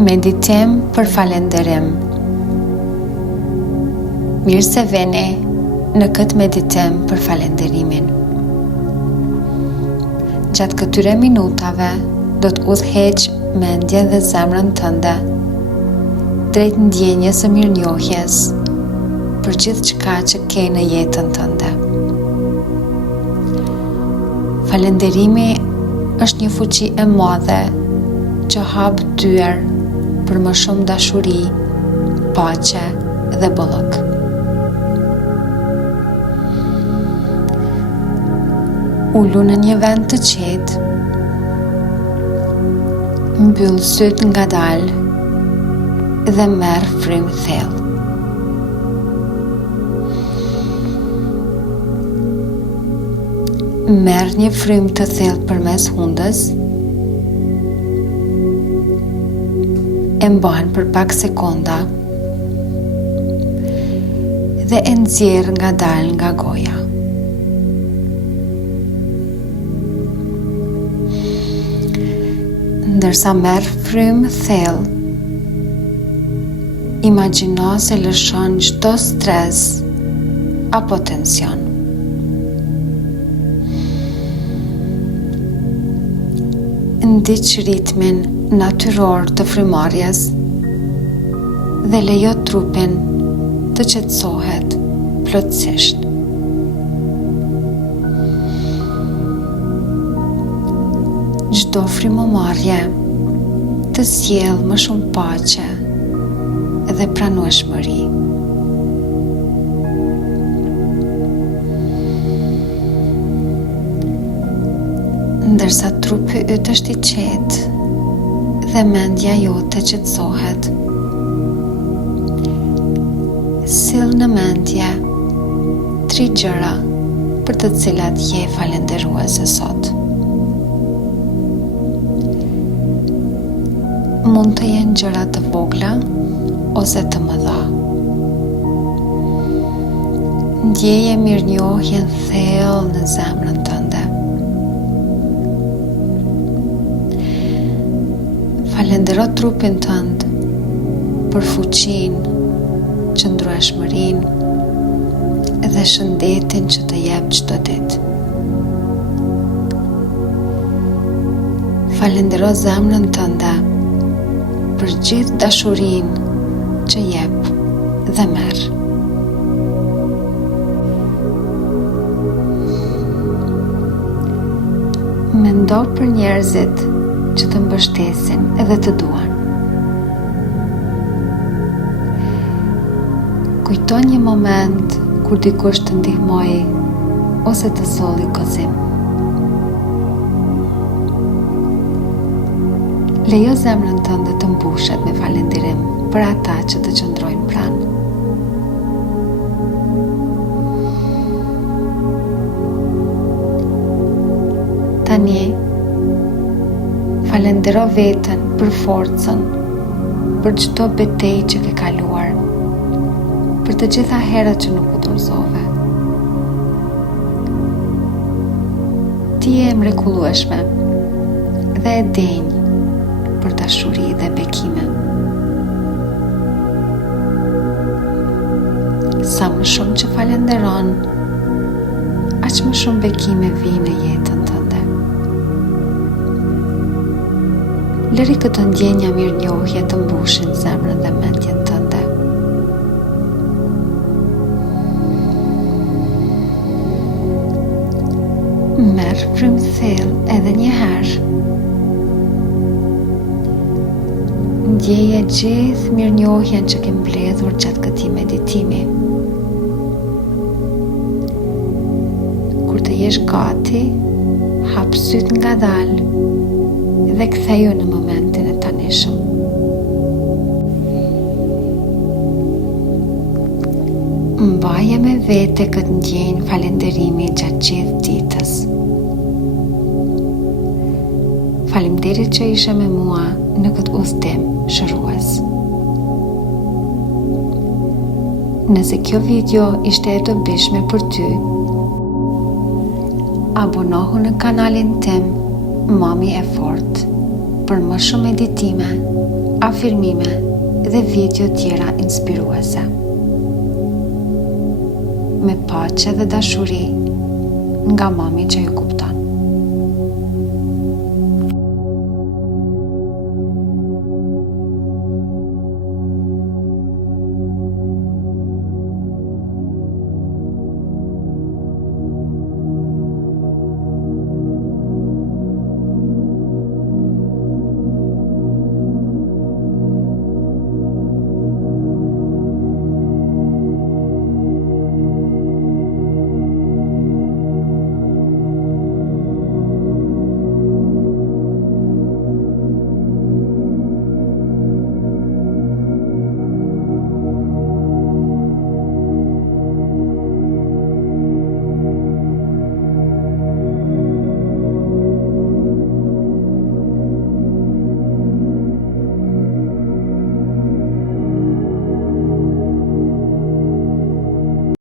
Meditim për falenderim. Mirë se veni në këtë meditim për falenderimin. Gjatë këtyre minutave do të udhëheq mendjen dhe zemrën tënde drejt ndjenjes së mirënjohjes për gjithçka që ke në jetën tënde. Falenderimi është një fuqi e madhe që hap dyer për më shumë dashuri, paqe dhe bollëk. Ulu në një vend të qetë, mbyll syt ngadalë dhe merr frymë thellë. Merr një frymë të thellë përmes hundës, e mban për pak sekonda dhe e nxjerr ngadalë nga goja. Ndërsa merr frymë thellë, imagjino se lëshon çdo stres apo tension. Ndiq ritmin natyror të frymarrjes dhe lejo trupin të qetësohet plotësisht. Çdo frymëmarrje të sjell më shumë paqe dhe pranueshmëri. Ndërsa trupi yt është i qetë dhe mendja jote qetësohet, sill në mendje 3 gjëra për të cilat je falenderuese sot. Mund të jenë gjëra të vogla ose të mëdha. Ndjeje mirënjohjen thellë në zemrën tënde. Falendero trupin tënd për fuqinë, qëndrueshmërinë dhe shëndetin që të jep çdo ditë. Falendero zemrën tënde për gjithë dashurinë që jep dhe merr. Mendo për njerëzit që të mbështesin edhe të duan. Kujto një moment kur dikush të ndihmoi ose të solli gëzim. Lejo zemrën tënde të mbushet me falënderim për ata që të qëndrojnë pranë. Tani, falendero veten për forcën, për çdo betejë që ke kaluar, për të gjitha herët që nuk u dorëzove. Ti je e mrekullueshme dhe e denjë për dashuri dhe bekime. Sa më shumë që falenderon, aq më shumë bekime vijnë në jetën tënde. Lëri këtë ndjenja mirënjohje të mbushin zemrën dhe mendjen tënde. Merr frymë thellë edhe një herë. Ndjeje gjithë mirënjohjen që ke mbledhur gjatë këtij meditimi. Kur të jesh gati, hap syt ngadalë dhe ktheju në momentin e tanishëm. Mbaje me vete këtë ndjenjë falenderimi gjatë gjithë ditës. Faleminderit që ishe me mua në këtë udhëtim shërues. Nëse kjo video ishte e dobishme për ty, abonohu në kanalin tim Mami e Fort për më shumë editime, afirmime dhe video tjera inspiruese. Me paqe dhe dashuri nga mami që ju kupton.